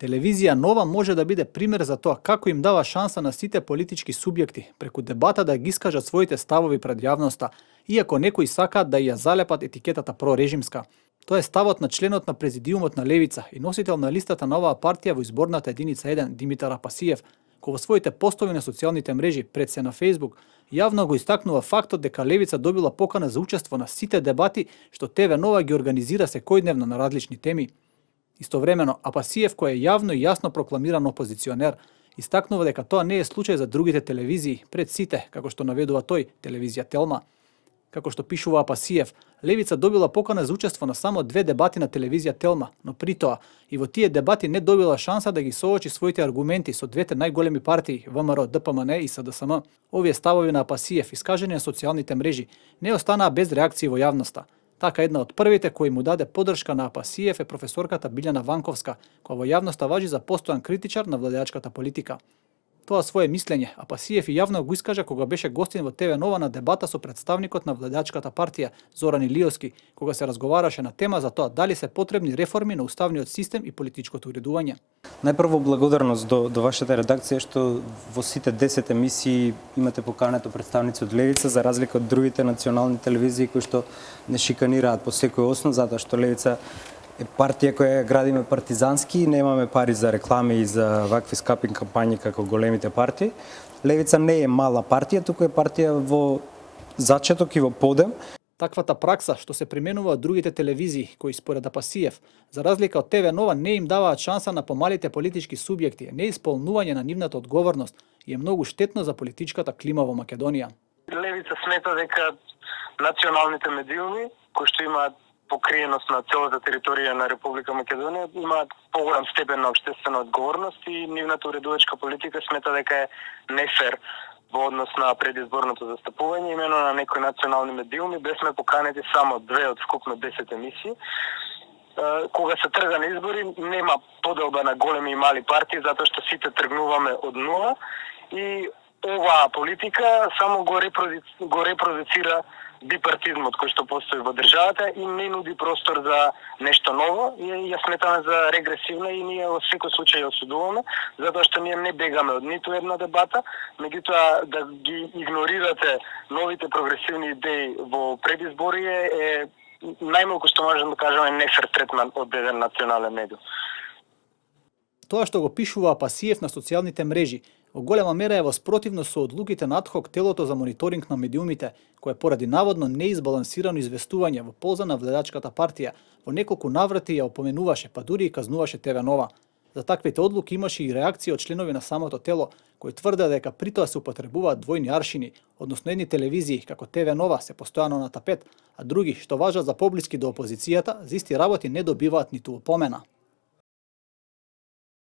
Телевизија Нова може да биде пример за тоа како им дава шанса на сите политички субјекти преку дебата да ги искажат своите ставови пред јавноста, иако некои сакаат да ја залепат етикетата прорежимска. Тоа е ставот на членот на президиумот на Левица и носител на листата на оваа партија во изборната единица 1 Димитар Апасиев, кој во своите постови на социјалните мрежи, пред се на Facebook, јавно го истакнува фактот дека Левица добила покана за учество на сите дебати што ТВ Нова ги организира секојдневно на различни теми. Истовремено, Апасиев, кој е јавно и јасно прокламиран опозиционер, истакнува дека тоа не е случај за другите телевизии, пред сите, како што наведува тој, телевизија Телма. Како што пишува Апасиев, Левица добила покана за учество на само 2 дебати на телевизија Телма, но при тоа и во тие дебати не добила шанса да ги соочи своите аргументи со двете најголеми партии, ВМРО, ДПМН и СДСМ. Овие ставови на Апасиев, искажани на социјалните мрежи, не останаа без реакции во јавноста. Така една од првите кои му даде поддршка на Апасиев е професорката Билјана Ванковска, која во јавноста важи за постојан критичар на владеачката политика. Тоа свое мислење Апасиев и јавно го искажа кога беше гостин во ТВ Нова на дебата со представникот на владеачката партија Зоран Илиевски, кога се разговараше на тема за тоа дали се потребни реформи на уставниот систем и политичкото уредување. Најпрво благодарност до вашата редакција што во сите 10 емисии имате покането представници од Левица, за разлика од другите национални телевизии кои што не шиканираат по секој основ, затоа што Левица е партија која градиме партизански и немаме пари за реклами и за вакви скапи кампањи како големите партии. Левица не е мала партија, туку е партија во зачеток и во подем. Таквата пракса што се применува од другите телевизии, кои според Апасиев, за разлика од ТВ Нова, не им даваат шанса на помалите политички субјекти, не исполнување на нивната одговорност и е многу штетно за политичката клима во Македонија. Левица смета дека националните медиуми, кои што имаат покриеност на целата територија на Република Македонија, имаат поголем степен на општествена одговорност и нивната уредувачка политика смета дека е нефер во однос на предизборното застапување. Имено на некои национални медиуми бесме поканети само 2 од вкупно 10 емисии. Кога се трга на избори, нема поделба на големи и мали партии, затоа што сите тргнуваме од нула и оваа политика само го репродуцира бипартизмот кој што постои во државата и не нуди простор за нешто ново и ја сметаме за регресивна и ние во секој случај ја осудуваме, затоа што ние не бегаме од ниту една дебата, меѓутоа да ги игнорирате новите прогресивни идеи во предизборие е најмалку што можем да кажеме нефер третман од еден национален медиум. Тоа што го пишува Апасиев на социјалните мрежи во голема мера е во спротивност со одлуките на адхок телото за мониторинг на медиумите, кое поради наводно неизбалансирано известување во полза на владеачката партија во неколку наврати ја опоменуваше, па дури и казнуваше ТВ Нова. За таквите одлуки имаше и реакции од членови на самото тело, кои тврдеа дека при тоа се употребуваат двојни аршини, односно едни телевизии како ТВ Нова се постојано на тапет, а други што важат за поблиски до опозицијата, за исти работи не добиваат ниту опомена.